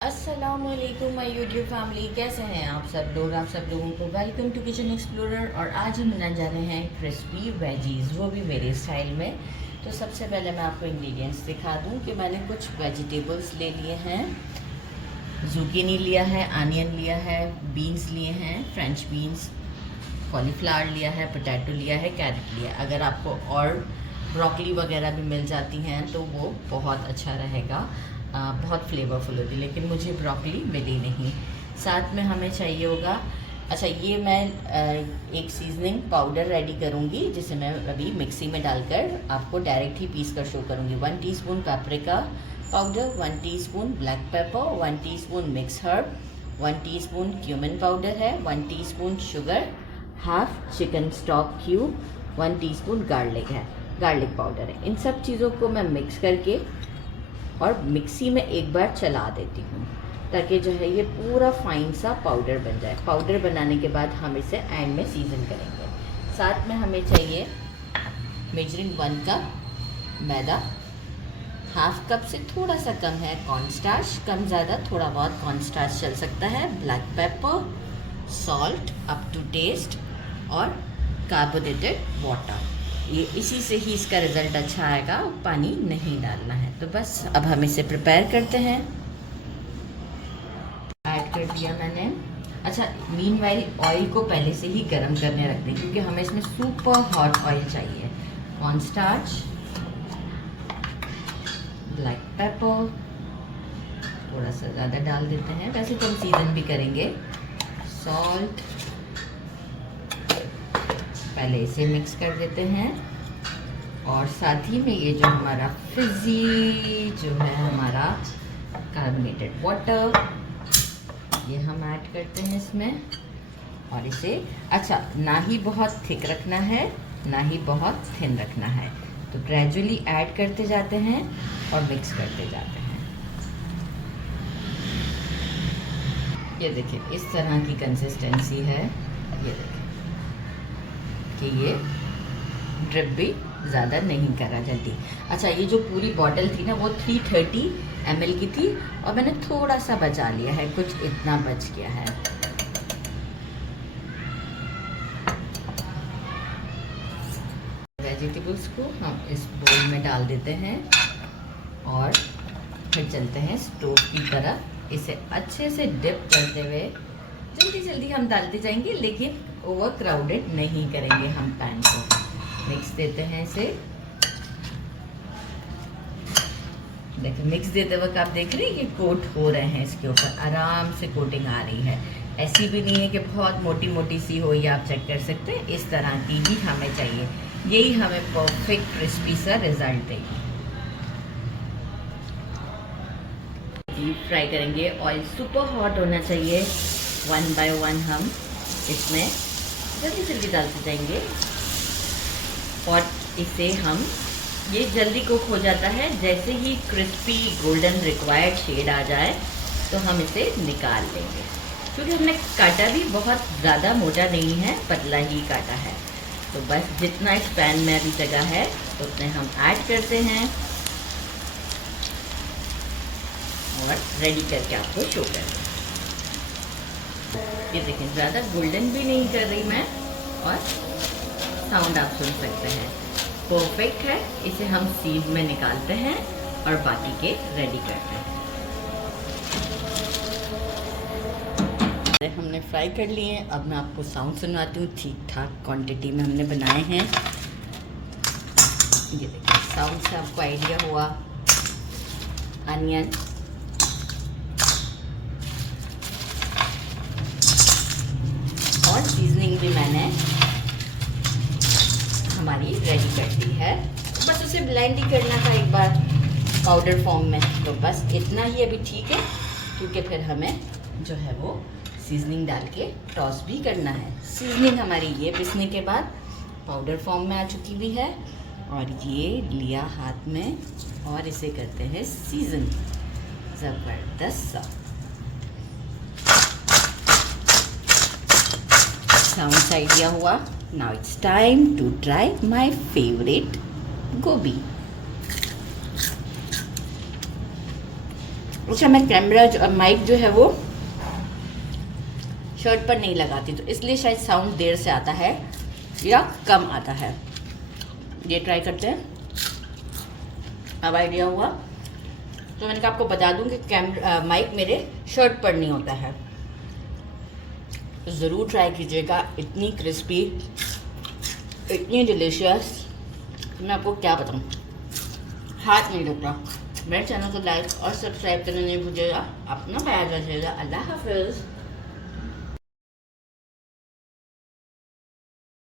अस्सलामुअलैकुम my YouTube family, कैसे हैं आप सब लोगों को वेलकम टू किचन एक्सप्लोरर। और आज हम बनाने जा रहे हैं क्रिस्पी वेजीज़, वो भी मेरे स्टाइल में। तो सबसे पहले मैं आपको इंग्रेडिएंट्स दिखा दूं कि मैंने कुछ वेजिटेबल्स ले लिए हैं। ज़ुकीनी लिया है, आनियन लिया है, बीन्स लिए हैं, फ्रेंच बीन्स, कॉलीफ्लावर लिया है, पोटैटो लिया है, कैरेट लिया है। अगर आपको और ब्रोकली वगैरह भी मिल जाती हैं तो वो बहुत अच्छा रहेगा, बहुत फ्लेवरफुल होती, लेकिन मुझे ब्रोकली मिली नहीं। साथ में हमें चाहिए होगा, अच्छा ये मैं एक सीजनिंग पाउडर रेडी करूँगी जिसे मैं अभी मिक्सी में डालकर आपको डायरेक्ट ही पीस कर शो करूँगी। 1 teaspoon paprika powder, 1 teaspoon black pepper, 1 teaspoon mix herb, 1 teaspoon cumin powder है, 1 teaspoon sugar, half chicken stock cube, 1 teaspoon garlic है, गार्लिक पाउडर है। इन सब चीज़ों को मैं मिक्स करके और मिक्सी में एक बार चला देती हूँ ताकि जो है ये पूरा फाइन सा पाउडर बन जाए। पाउडर बनाने के बाद हम इसे एंड में सीजन करेंगे। साथ में हमें चाहिए मेजरिंग 1 कप मैदा, हाफ कप से थोड़ा सा कम है कॉर्नस्टार्च, कम ज़्यादा थोड़ा बहुत कॉर्नस्टार्च चल सकता है, black pepper, salt up to taste और कार्बोनेटेड वाटर। ये इसी से ही इसका रिज़ल्ट अच्छा आएगा, पानी नहीं डालना है। तो बस अब हम इसे प्रिपेयर करते हैं। ऐड कर दिया मैंने। अच्छा, मीनवाइल ऑयल को पहले से ही गर्म करने रख दें क्योंकि हमें इसमें सुपर हॉट ऑयल चाहिए। कॉर्नस्टार्च, ब्लैक पेपर थोड़ा सा ज़्यादा डाल देते हैं, वैसे तो हम सीजन भी करेंगे। सॉल्ट, पहले इसे मिक्स कर देते हैं और साथ ही में ये जो हमारा फिजी जो है हमारा कार्बोनेटेड वाटर, ये हम ऐड करते हैं इसमें। और इसे अच्छा ना ही बहुत थिक रखना है ना ही बहुत थिन रखना है, तो ग्रेजुअली ऐड करते जाते हैं और मिक्स करते जाते हैं। ये देखिए इस तरह की कंसिस्टेंसी है। ये देखिए कि ये ड्रिप भी ज़्यादा नहीं करा जल्दी। अच्छा, ये जो पूरी बॉटल थी ना वो 330 ml की थी और मैंने थोड़ा सा बचा लिया है, कुछ इतना बच गया है। वेजिटेबल्स को हम इस बोल में डाल देते हैं और फिर चलते हैं स्टोव की तरफ। इसे अच्छे से डिप करते हुए जल्दी जल्दी हम डालते जाएंगे, लेकिन ओवर क्राउडेड नहीं करेंगे हम पैन को। मिक्स देते हैं इसे। देखिए मिक्स देते वक्त आप देख रहे हैं कि कोट हो रहे हैं, इसके ऊपर आराम से कोटिंग आ रही है। ऐसी भी नहीं है कि बहुत मोटी मोटी सी हो, ये आप चेक कर सकते हैं। इस तरह की ही हमें चाहिए, यही हमें परफेक्ट क्रिस्पी सा रिजल्ट देगी। डीप फ्राई करेंगे, ऑयल सुपर हॉट होना चाहिए। 1 बाय 1 हम इसमें जल्दी जल्दी डालते जाएंगे और इसे हम, ये जल्दी कुक हो जाता है। जैसे ही क्रिस्पी गोल्डन रिक्वायर्ड शेड आ जाए तो हम इसे निकाल लेंगे, क्योंकि हमने काटा भी बहुत ज़्यादा मोटा नहीं है, पतला ही काटा है। तो बस जितना इस पैन में अभी जगह है उतने हम ऐड करते हैं और रेडी करके आपको शो करते हैं। ये देखें ज़्यादा गोल्डन भी नहीं कर रही मैं, और साउंड आप सुन सकते हैं, परफेक्ट है। इसे हम सीव में निकालते हैं और बाकी के रेडी करते हैं। हमने फ्राई कर लिए हैं, अब मैं आपको साउंड सुनवाती हूँ। ठीक ठाक क्वांटिटी में हमने बनाए हैं। ये देखिए साउंड से आपको आइडिया हुआ। अनियन, और सीजनिंग भी मैंने हमारी रेडी कर दी है, बस उसे ब्लेंड ही करना था एक बार पाउडर फॉर्म में। तो बस इतना ही अभी ठीक है, क्योंकि फिर हमें जो है वो सीजनिंग डाल के टॉस भी करना है। सीजनिंग हमारी ये पिसने के बाद पाउडर फॉर्म में आ चुकी हुई है और ये लिया हाथ में और इसे करते हैं सीजन। ज़बरदस्त सा साउंड आइडिया हुआ। Now it's time to try my favourite गोभी। अच्छा, मैं कैमरा माइक जो है वो शर्ट पर नहीं लगाती, तो इसलिए शायद साउंड देर से आता है या कम आता है। ये ट्राई करते हैं, अब आइडिया हुआ। तो मैंने कहा आपको बता दूं कि कैमरा माइक मेरे शर्ट पर नहीं होता है, तो ज़रूर ट्राई कीजिएगा। इतनी क्रिस्पी, इतनी डिलीशियस, मैं आपको क्या बताऊं, हाथ नहीं लगता। मेरे चैनल को लाइक और सब्सक्राइब करना नहीं भूलिएगा। अपना ख्याल रखिएगा। अल्लाह हाफिज़।